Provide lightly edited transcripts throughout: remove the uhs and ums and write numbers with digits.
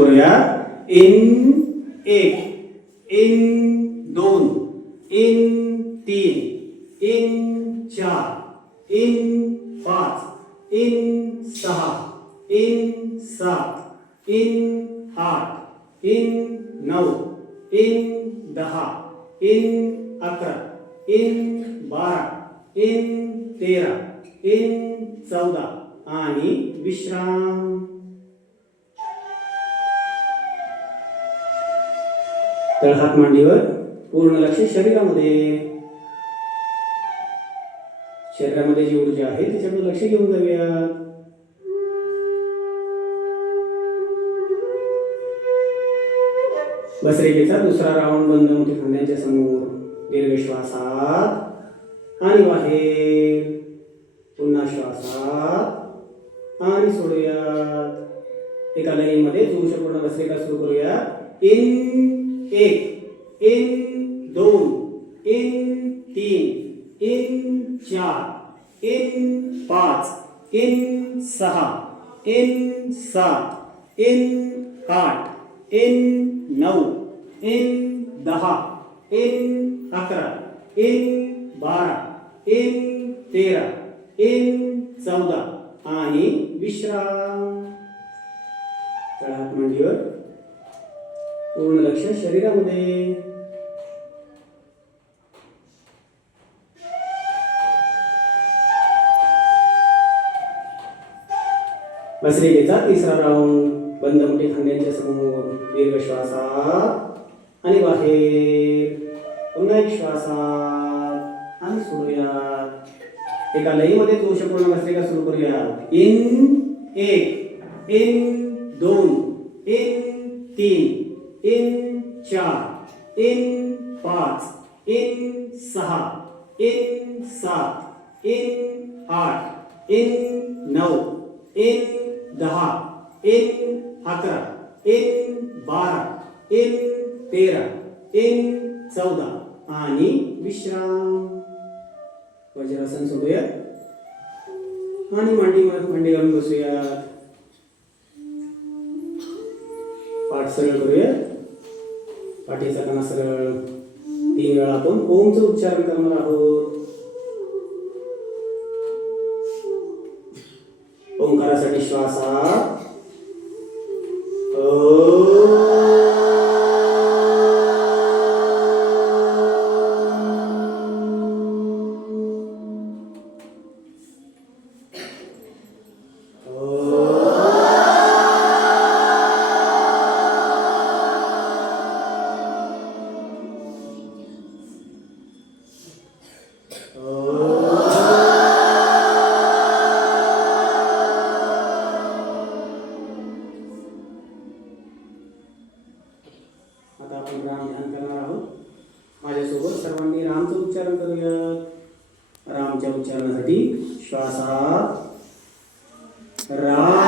करूया. इन एक, इन दोन, इन तीन, इन चार, इन पाच, इन सहा, इन सात, इन आठ, इन नऊ, इन दहा, इन अकरा, इन बारा, इन तेरा, इन 14 आणि विश्राम. तळहात मांडीवर. पूर्ण लक्ष शरीरामध्ये. शरीरामध्ये जी ऊर्जा आहे त्याच्याकडे लक्ष घेऊन जाऊया. भस्त्रिकेचा दुसरा राऊंड. बंद मोठी खांद्यांच्या समोर. दीर्घ श्वासात आणि बाहेर. पुन्हा श्वासात आणि सोडूयात. एका लाईनमध्ये जोशपूर्ण भस्त्रिका सुरू करूया. इन एक, इन दोन, इन तीन, इन चार, इन पाच, इन सहा, इन सात, इन आठ, इन नऊ, इन दहा, इन अकरा, इन बारा, इन तेरा, इन 14 आणि विश्राम. तळहात मांडीवर. पूर्ण लक्ष शरीरामध्ये. भस्त्रिकेचा तिसरा राऊंड. बंद मोठी खांद्यांच्या समोर. दीर्घ श्वासात आणि बाहेर. पुन्हा एक श्वासात आणि सोडूया. एका लयीमध्ये जोशपूर्ण भस्त्रिका सुरू करूया. इन एक, इन दोन, इन तीन, इन चार, इन पाच, इन सहा, इन सात, इन आठ, इन नऊ, इन दहा, इन अकरा, इन बारा, इन तेरा, इन 14 आणि विश्राम. वज्रासन सोडूया आणि मांडी घालून बसूया. पाठ सरळ करूया. पाठीचा कणा सरळ. 3 वेळा आपण ओमचं उच्चारण करणार आहोत. ओंकारासाठी श्वासात राम ध्यान करणार आहोत. माझ्यासोबत सर्वांनी रामचं उच्चारण करूया. रामच्या उच्चारणासाठी श्वासात राम,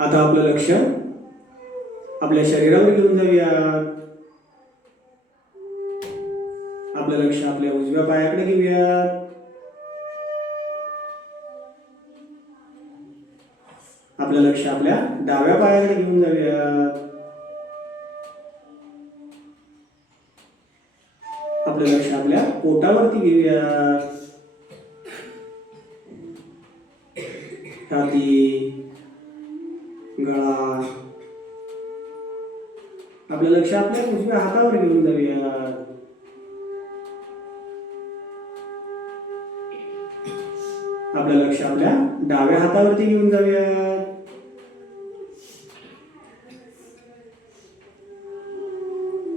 आता आपलं लक्ष आपल्या शरीरावर घेऊन जाऊयात. आपलं लक्ष आपल्या उजव्या पायाकडे घेऊयात. आपलं लक्ष आपल्या डाव्या पायाकडे घेऊन जाऊयात. आपलं लक्ष आपल्या पोटावरती घेऊयात. छाती, गळा. आपलं लक्ष आपल्या उजव्या हातावर घेऊन जाऊयात. आपलं लक्ष आपल्या डाव्या हातावरती घेऊन जाऊयात.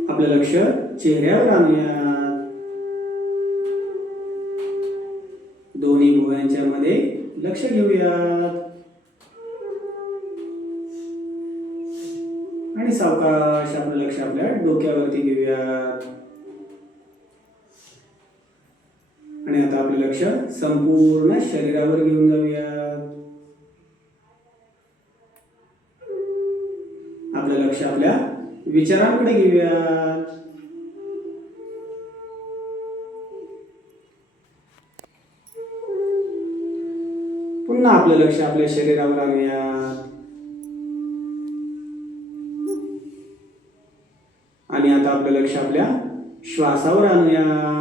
आपलं लक्ष चेहऱ्यावर आणूयात. दोन्ही भुवयांच्या मध्ये लक्ष घेऊयात आणि सावकाश आपलं लक्ष आपल्या डोक्यावरती घेऊयात. आणि आता आपलं लक्ष संपूर्ण शरीरावर घेऊन जाऊयात. आपलं लक्ष आपल्या विचारांकडे घेऊयात. पुन्हा आपलं लक्ष आपल्या शरीरावर आणूयात. आणि आता आपलं लक्ष आपल्या श्वासावर आणूयात.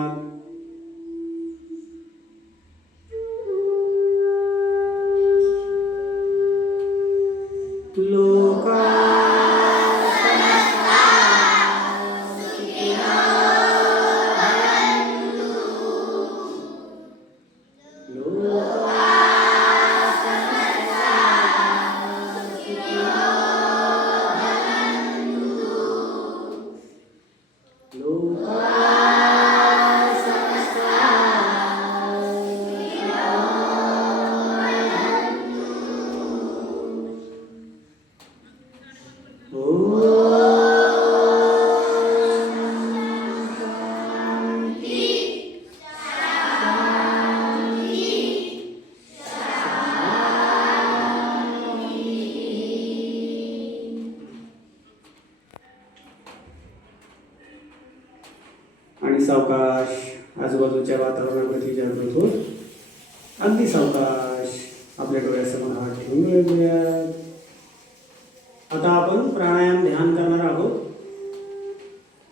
आणि सावकाश आजूबाजूच्या वातावरणाप्रती जागृत होत अगदी सावकाश आपल्या डोळ्यासमोर हात ठेवून बघूयात. आता आपण प्राणायाम ध्यान करणार आहोत.